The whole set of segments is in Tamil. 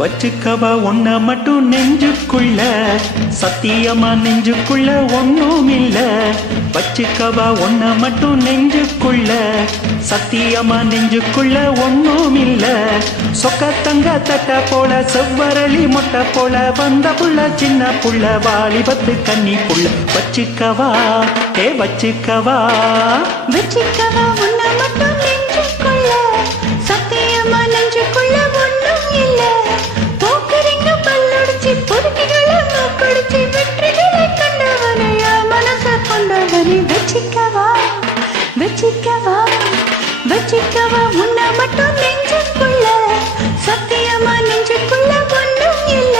வச்சுக்கவா ஒன்ன மட்டும் நெஞ்சுக்குள்ள, சத்தியமா நெஞ்சுக்குள்ள ஒன்னும் இல்ல. வச்சுக்கவா ஒன்ன மட்டும் நெஞ்சுக்குள்ள, சத்தியமா நெஞ்சுக்குள்ள ஒன்னும் இல்ல. சொக்க தங்க தட்ட போல செவ்வரளி மொட்டை போல வந்த புள்ள சின்ன புள்ள வாலிபத்து கன்னி புள்ள. வச்சுக்கவா வச்சுக்கவா வச்சுக்கவா உன்ன மட்டும் நெஞ்சுக்குள்ள, சத்தியமா நெஞ்சுக்குள்ள ஒண்ணும் இல்ல. போக்குறீங்க பல்லொடிச்சு பொறுக்கிகளை மூக்கடிச்சு வெற்றிகளை கண்டவனையா மனச கொண்டவனை. வச்சுக்கவா வச்சுக்கவா வச்சுக்கவா உன்ன மட்டும் நெஞ்சுக்குள்ள, சத்தியமா நெஞ்சுக்குள்ள ஒண்ணும் இல்ல.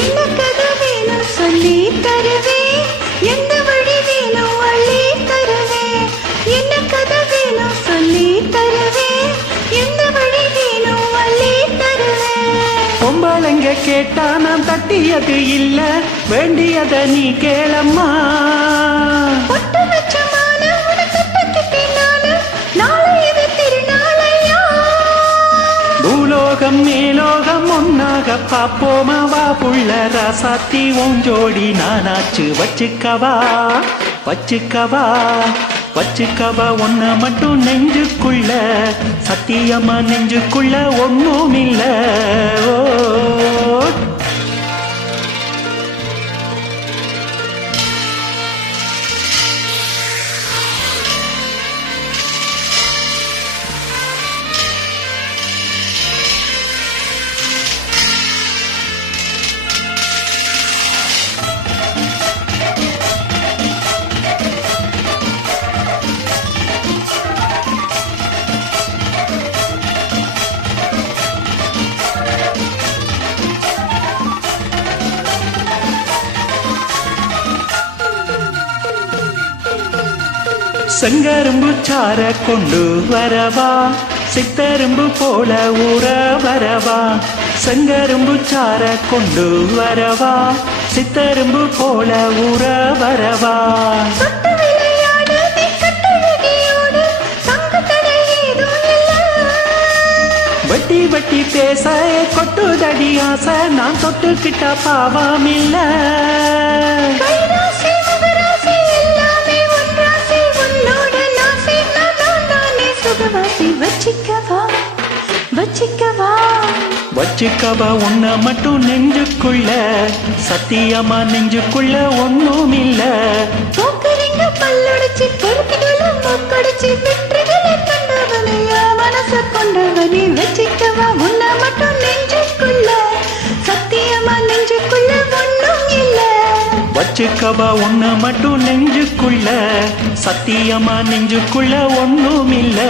என்ன கதை வேணும் சொல்லி தருவேன், எந்த வழி வேணும் அள்ளி தருவேன். என்ன கதை வேணும் சொல்லி தருவேன், எந்த வழி வேணும் அள்ளி தருவேன். பொம்பளைங்க கேட்டா நான் தட்டியது இல்ல, வேண்டியத நீ கேளம்மா. பொட்டு வச்ச மாலை உனக்கு தட்டிக்கிட்டேன் நானு, நாளை இது திருநாளையா. பூலோகம் மேலோகம் ஒன்னாக பாப்போமா வா புள்ள ராசாத்தி ஓஞ்சோடி நானாச்சு. வச்சுக்கவா வச்சுக்கவா வச்சுக்கவா ஒன்ன மட்டும் நெஞ்சுக்குள்ள, சத்தியமா நெஞ்சுக்குள்ள ஒன்னும் இல்ல. ஓ செங்கரும்பு சார கொண்டு வரவா, சித்தரும்பு போல ஊற வரவா. செங்கரும்பு சார கொண்டு வரவா, சித்தரும்பு போல ஊற வரவா. சொட்டு விளையாடு நீ கட்டழகியோடு, தங்க தடை ஏதும் இல்ல. வட்டி வட்டி பேச கொட்டுதடி ஆசை, நான் தொட்டுக்கிட்ட பாவம் இல்ல. கைராசி முகராசி எல்லாமே ஒன்றாசி, உன்னோட நாசி நான் தானே சுகவாசி. வச்சுக்கவா வச்சுக்கவா வச்சுக்கவா உன்ன மட்டும் நெஞ்சுக்குள்ள, சத்தியமா நெஞ்சுக்குள்ள ஒன்னும் இல்ல. போக்குறீங்க பல்லொடிச்சு பொறுக்கிகளை மூக்கடிச்சு வெற்றிகளை கண்டவனையா மனச கொண்டவனே. வச்சுக்கவா உன்ன மட்டும் நெஞ்சுக்குள்ள, சத்தியமா நெஞ்சுக்குள்ள ஒண்ணும் இல்ல. வச்சுக்கவா உன்ன மட்டும் நெஞ்சுக்குள்ள, சத்தியமா நெஞ்சுக்குள்ள ஒன்னும் இல்ல.